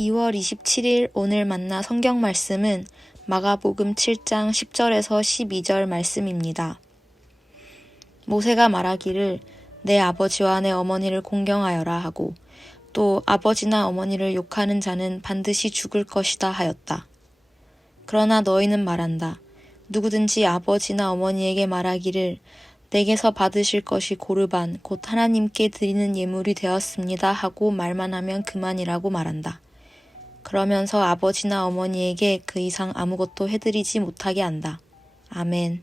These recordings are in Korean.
2월 27일 오늘 만나 성경 말씀은 마가복음 7장 10절에서 12절 말씀입니다. 모세가 말하기를 내 아버지와 내 어머니를 공경하여라 하고 또 아버지나 어머니를 욕하는 자는 반드시 죽을 것이다 하였다. 그러나 너희는 말한다. 누구든지 아버지나 어머니에게 말하기를 내게서 받으실 것이 고르반 곧 하나님께 드리는 예물이 되었습니다 하고 말만 하면 그만이라고 말한다. 그러면서 아버지나 어머니에게 그 이상 아무것도 해드리지 못하게 한다. 아멘.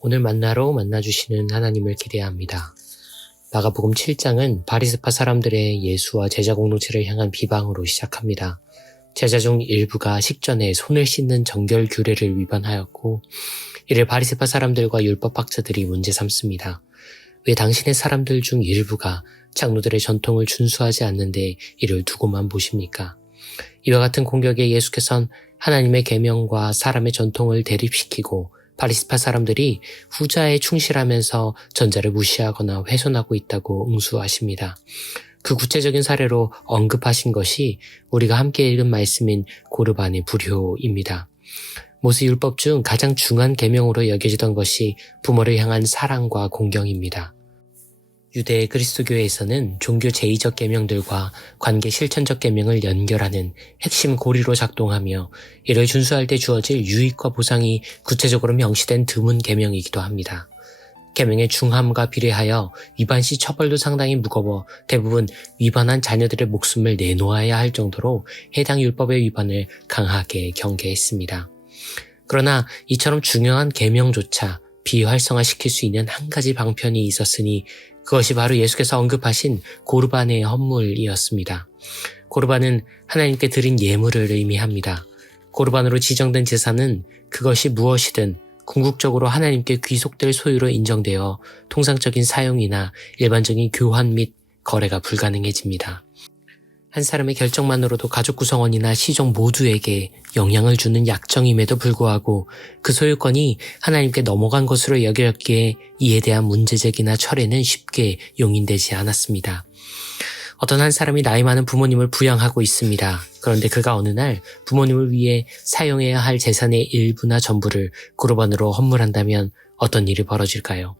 오늘 만나러 만나주시는 하나님을 기대합니다. 마가복음 7장은 바리새파 사람들의 예수와 제자 공동체를 향한 비방으로 시작합니다. 제자 중 일부가 식전에 손을 씻는 정결 규례를 위반하였고 이를 바리새파 사람들과 율법학자들이 문제 삼습니다. 왜 당신의 사람들 중 일부가 장로들의 전통을 준수하지 않는데 이를 두고만 보십니까? 이와 같은 공격에 예수께서는 하나님의 계명과 사람의 전통을 대립시키고 바리새파 사람들이 후자에 충실하면서 전자를 무시하거나 훼손하고 있다고 응수하십니다. 그 구체적인 사례로 언급하신 것이 우리가 함께 읽은 말씀인 고르반의 불효입니다. 모세 율법 중 가장 중요한 계명으로 여겨지던 것이 부모를 향한 사랑과 공경입니다. 유대 그리스도교에서는 종교 제의적 계명들과 관계 실천적 계명을 연결하는 핵심 고리로 작동하며 이를 준수할 때 주어질 유익과 보상이 구체적으로 명시된 드문 계명이기도 합니다. 계명의 중함과 비례하여 위반 시 처벌도 상당히 무거워 대부분 위반한 자녀들의 목숨을 내놓아야 할 정도로 해당 율법의 위반을 강하게 경계했습니다. 그러나 이처럼 중요한 계명조차 비활성화시킬 수 있는 한 가지 방편이 있었으니 그것이 바로 예수께서 언급하신 고르반의 헌물이었습니다. 고르반은 하나님께 드린 예물을 의미합니다. 고르반으로 지정된 제사는 그것이 무엇이든 궁극적으로 하나님께 귀속될 소유로 인정되어 통상적인 사용이나 일반적인 교환 및 거래가 불가능해집니다. 한 사람의 결정만으로도 가족 구성원이나 시종 모두에게 영향을 주는 약정임에도 불구하고 그 소유권이 하나님께 넘어간 것으로 여겨졌기에 이에 대한 문제제기나 철회는 쉽게 용인되지 않았습니다. 어떤 한 사람이 나이 많은 부모님을 부양하고 있습니다. 그런데 그가 어느 날 부모님을 위해 사용해야 할 재산의 일부나 전부를 고르반으로 헌물한다면 어떤 일이 벌어질까요?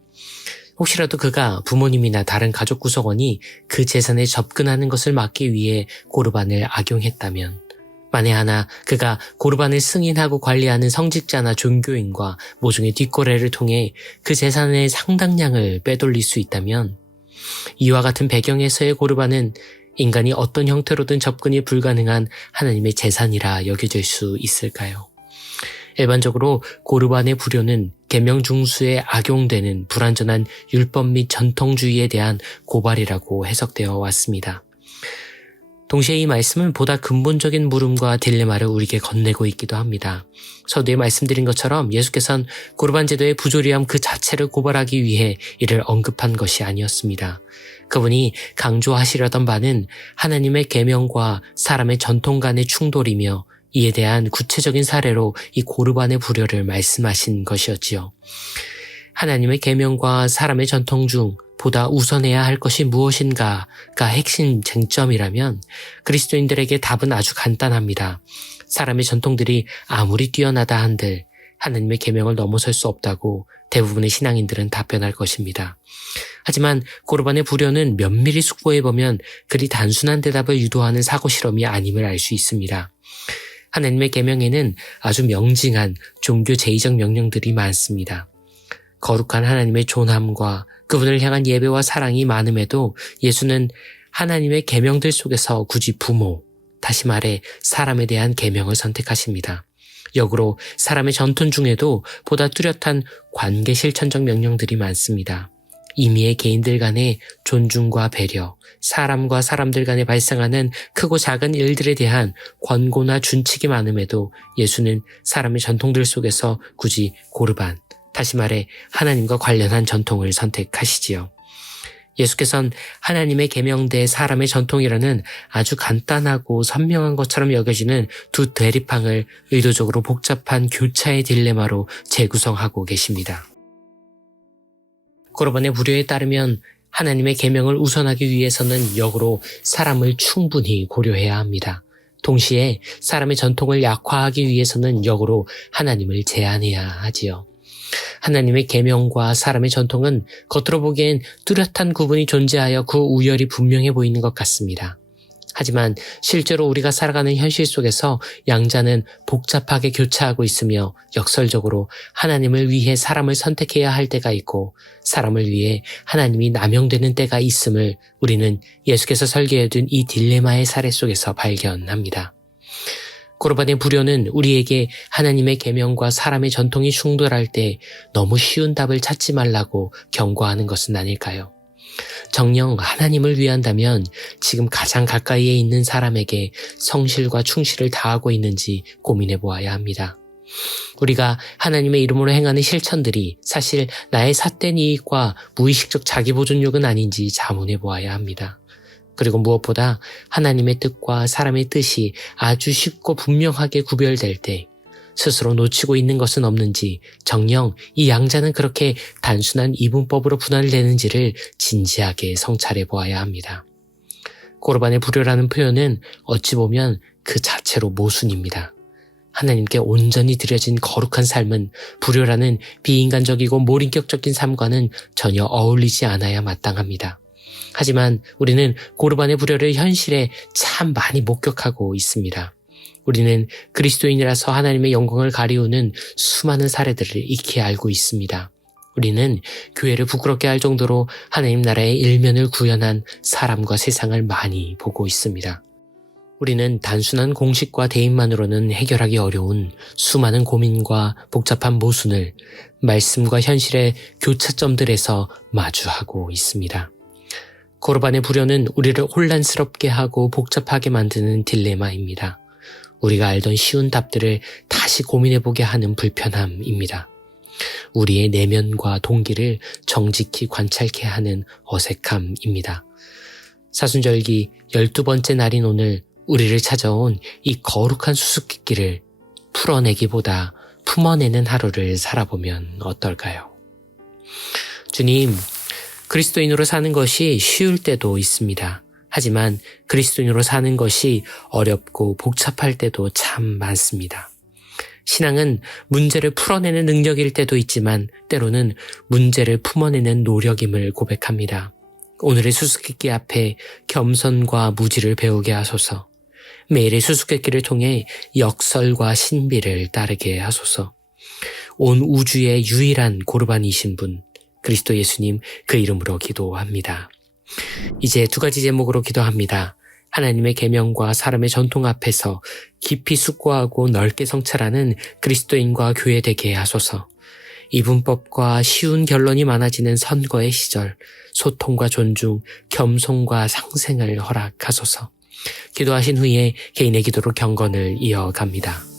혹시라도 그가 부모님이나 다른 가족 구성원이 그 재산에 접근하는 것을 막기 위해 고르반을 악용했다면, 만에 하나 그가 고르반을 승인하고 관리하는 성직자나 종교인과 모종의 뒷거래를 통해 그 재산의 상당량을 빼돌릴 수 있다면, 이와 같은 배경에서의 고르반은 인간이 어떤 형태로든 접근이 불가능한 하나님의 재산이라 여겨질 수 있을까요? 일반적으로 고르반의 불효는 계명 중수에 악용되는 불완전한 율법 및 전통주의에 대한 고발이라고 해석되어 왔습니다. 동시에 이 말씀은 보다 근본적인 물음과 딜레마를 우리에게 건네고 있기도 합니다. 서두에 말씀드린 것처럼 예수께서는 고르반 제도의 부조리함 그 자체를 고발하기 위해 이를 언급한 것이 아니었습니다. 그분이 강조하시려던 바는 하나님의 계명과 사람의 전통 간의 충돌이며 이에 대한 구체적인 사례로 이 고르반의 불효를 말씀하신 것이었지요. 하나님의 계명과 사람의 전통 중 보다 우선해야 할 것이 무엇인가가 핵심 쟁점이라면 그리스도인들에게 답은 아주 간단합니다. 사람의 전통들이 아무리 뛰어나다 한들 하나님의 계명을 넘어설 수 없다고 대부분의 신앙인들은 답변할 것입니다. 하지만 고르반의 불효는 면밀히 숙고해보면 그리 단순한 대답을 유도하는 사고실험이 아님을 알 수 있습니다. 하나님의 계명에는 아주 명징한 종교 제의적 명령들이 많습니다. 거룩한 하나님의 존함과 그분을 향한 예배와 사랑이 많음에도 예수는 하나님의 계명들 속에서 굳이 부모, 다시 말해 사람에 대한 계명을 선택하십니다. 역으로 사람의 전통 중에도 보다 뚜렷한 관계 실천적 명령들이 많습니다. 임의의 개인들 간의 존중과 배려, 사람과 사람들 간에 발생하는 크고 작은 일들에 대한 권고나 준칙이 많음에도 예수는 사람의 전통들 속에서 굳이 고르반, 다시 말해 하나님과 관련한 전통을 선택하시지요. 예수께서는 하나님의 계명대 사람의 전통이라는 아주 간단하고 선명한 것처럼 여겨지는 두 대립항을 의도적으로 복잡한 교차의 딜레마로 재구성하고 계십니다. 고르반의 불효에 따르면 하나님의 계명을 우선하기 위해서는 역으로 사람을 충분히 고려해야 합니다. 동시에 사람의 전통을 약화하기 위해서는 역으로 하나님을 제한해야 하지요. 하나님의 계명과 사람의 전통은 겉으로 보기엔 뚜렷한 구분이 존재하여 그 우열이 분명해 보이는 것 같습니다. 하지만 실제로 우리가 살아가는 현실 속에서 양자는 복잡하게 교차하고 있으며 역설적으로 하나님을 위해 사람을 선택해야 할 때가 있고 사람을 위해 하나님이 남용되는 때가 있음을 우리는 예수께서 설계해둔 이 딜레마의 사례 속에서 발견합니다. 고르반의 불효는 우리에게 하나님의 계명과 사람의 전통이 충돌할 때 너무 쉬운 답을 찾지 말라고 경고하는 것은 아닐까요? 정녕 하나님을 위한다면 지금 가장 가까이에 있는 사람에게 성실과 충실을 다하고 있는지 고민해 보아야 합니다. 우리가 하나님의 이름으로 행하는 실천들이 사실 나의 삿된 이익과 무의식적 자기보존욕은 아닌지 자문해 보아야 합니다. 그리고 무엇보다 하나님의 뜻과 사람의 뜻이 아주 쉽고 분명하게 구별될 때 스스로 놓치고 있는 것은 없는지 정녕 이 양자는 그렇게 단순한 이분법으로 분할되는지를 진지하게 성찰해 보아야 합니다. 고르반의 불효라는 표현은 어찌 보면 그 자체로 모순입니다. 하나님께 온전히 드려진 거룩한 삶은 불효라는 비인간적이고 몰인격적인 삶과는 전혀 어울리지 않아야 마땅합니다. 하지만 우리는 고르반의 불효를 현실에 참 많이 목격하고 있습니다. 우리는 그리스도인이라서 하나님의 영광을 가리우는 수많은 사례들을 익히 알고 있습니다. 우리는 교회를 부끄럽게 할 정도로 하나님 나라의 일면을 구현한 사람과 세상을 많이 보고 있습니다. 우리는 단순한 공식과 대입만으로는 해결하기 어려운 수많은 고민과 복잡한 모순을 말씀과 현실의 교차점들에서 마주하고 있습니다. 고르반의 불효는 우리를 혼란스럽게 하고 복잡하게 만드는 딜레마입니다. 우리가 알던 쉬운 답들을 다시 고민해보게 하는 불편함입니다. 우리의 내면과 동기를 정직히 관찰케 하는 어색함입니다. 사순절기 12번째 날인 오늘 우리를 찾아온 이 거룩한 수수께끼를 풀어내기보다 품어내는 하루를 살아보면 어떨까요? 주님, 그리스도인으로 사는 것이 쉬울 때도 있습니다. 하지만 그리스도인으로 사는 것이 어렵고 복잡할 때도 참 많습니다. 신앙은 문제를 풀어내는 능력일 때도 있지만 때로는 문제를 품어내는 노력임을 고백합니다. 오늘의 수수께끼 앞에 겸손과 무지를 배우게 하소서. 매일의 수수께끼를 통해 역설과 신비를 따르게 하소서. 온 우주의 유일한 고르반이신 분 그리스도 예수님 그 이름으로 기도합니다. 이제 두 가지 제목으로 기도합니다. 하나님의 계명과 사람의 전통 앞에서 깊이 숙고하고 넓게 성찰하는 그리스도인과 교회 되게 하소서. 이분법과 쉬운 결론이 많아지는 선거의 시절, 소통과 존중, 겸손과 상생을 허락하소서. 기도하신 후에 개인의 기도로 경건을 이어갑니다.